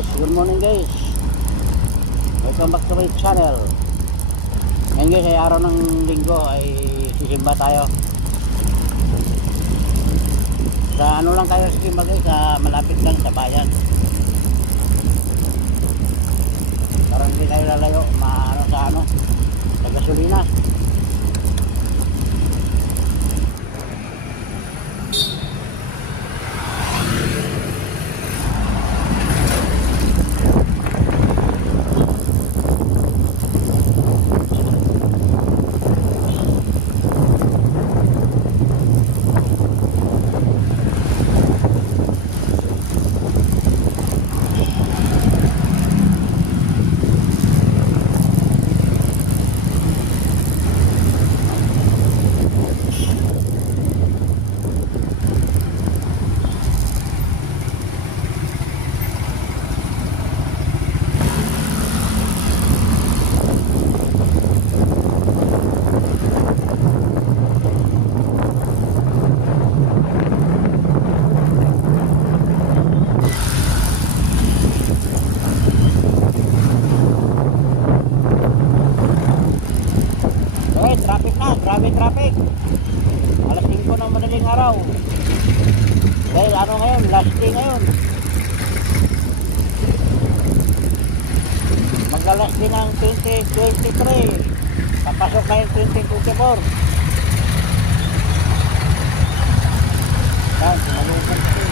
guys, good morning guys. Welcome back to my channel. Ngayon guys ay araw ng linggo ay sisimba tayo. Sa ano lang tayo sisimba guys, sa malapit lang sa bayan. Parang hindi tayo lalayo, maano sa ano, sa gasolina. Traffic. Alas 5 ng madaling araw. Dahil ano ngayon, last day ngayon. Magla-last day ng 2023. Papasok na yung 2024. Yan, sumalukan siya.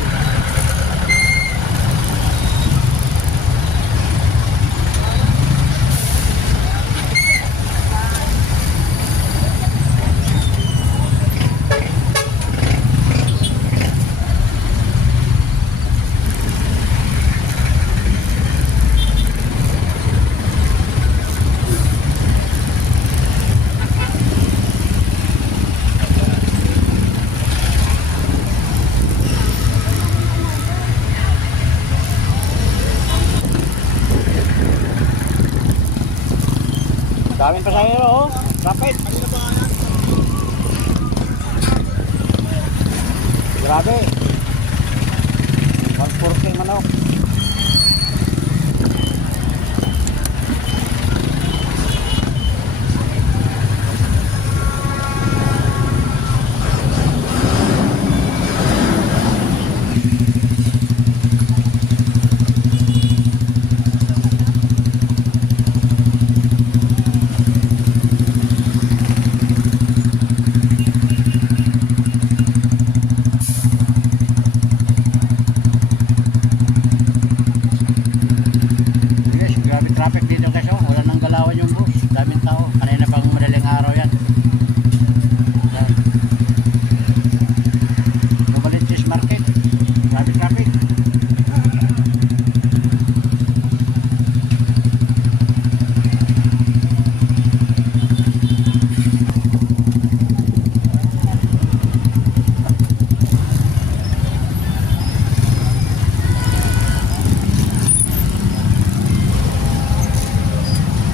Daming pasahero, oh. Traffic. Grabe. 140 manok. Traffic dito kasi wala nang galawan yung bus, daming tao, kanina pang madaling araw yan. Novaliches Market, traffic.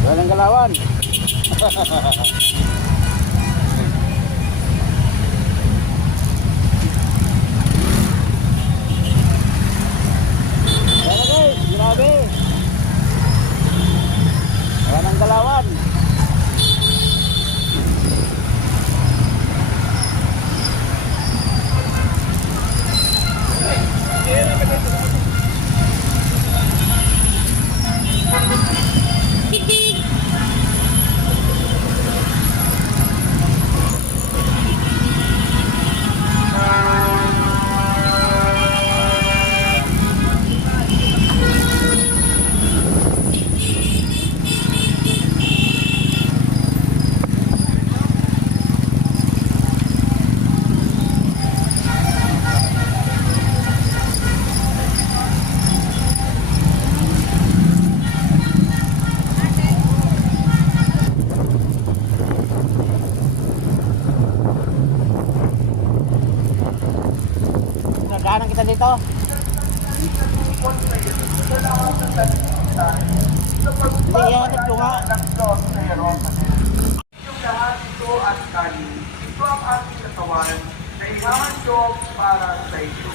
Walang galawan. Wala guys, grabe. Walang galawan. Nagdaanan kita dito. Hindi yan, ito nga. Yung lahat ito at kanin, ito ang ating katawan na ihahandog para sa iyo.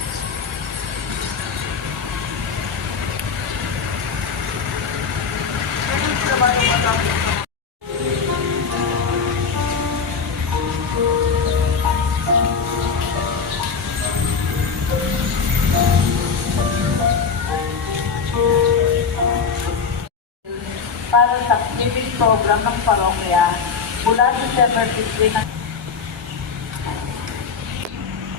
maraming maraming para sa giving program ng parokya mula December 15.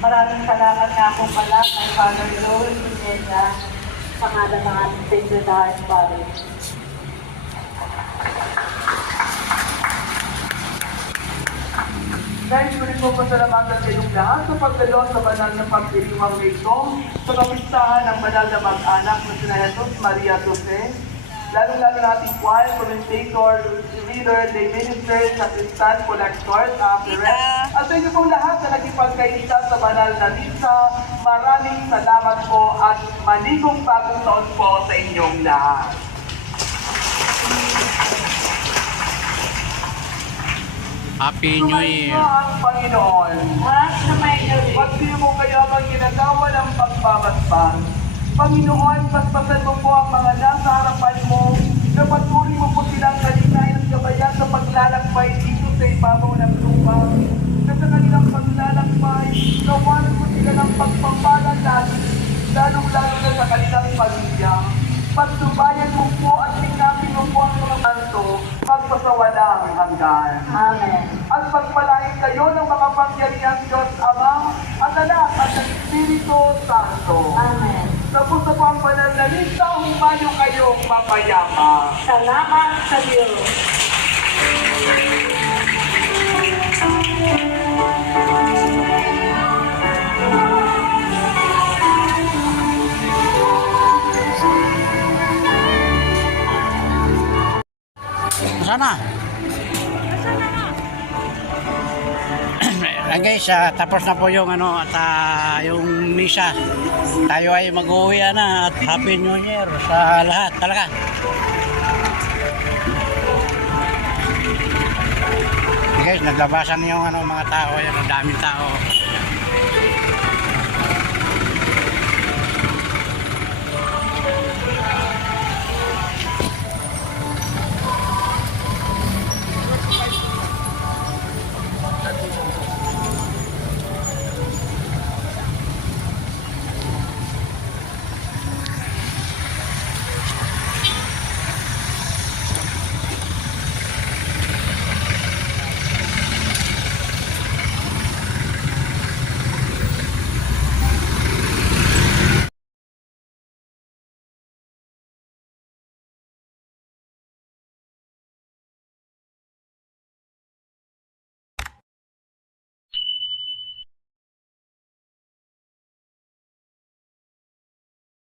Maraming salamat nga po pala kay Father Joel Pineda sa pangalan ng ating Sacred Heart Parish. Guys, ulit po pasalamatan sa inyong lahat sa pagdalo sa banal na pagdiriwang rito sa kapistahan ng banal na mag-anak na sina Jesus Maria Jose, lalo-lalo nating choir, commentator, leader, lay ministers, assistant, collectors, parents, at sa inyo pong lahat na nagipagkaisa sa banal na misa, maraming salamat po at maligong bagong taon po sa inyong lahat. Happy New Sumayin Year! niyo ang Panginoon. At sa may gabi, Pag di mo kaya bang ginagawa ng pagbabatbang, Panginoon, paspasan mo po ang mga nasa harapan mo, na patuloy mo po silang kalinayan at gabayan sa paglalakbay dito sa ibabaw ng lupa. Na sa kanilang paglalakbay, gawanan mo sila ng pagpapalang lalong-lalo na sa kanilang pamilya. Pagsubayan mo po at tingapin mo po ang mga kanto, magpasawalang hanggan. Amen. At pagpalain kayo ng mga pangyarihang Diyos Ama, at Anak at ng Espiritu Santo. Amen. Tapos sa pang banal na lista, humayo kayo mapayapa. Salamat sa Diyos. Sana? Guys, tapos na po yung ano at yung misa. Tayo ay mag-uwi na at Happy New Year sa lahat talaga. Guys, naglabasan yung ano mga tao, yan ang daming tao.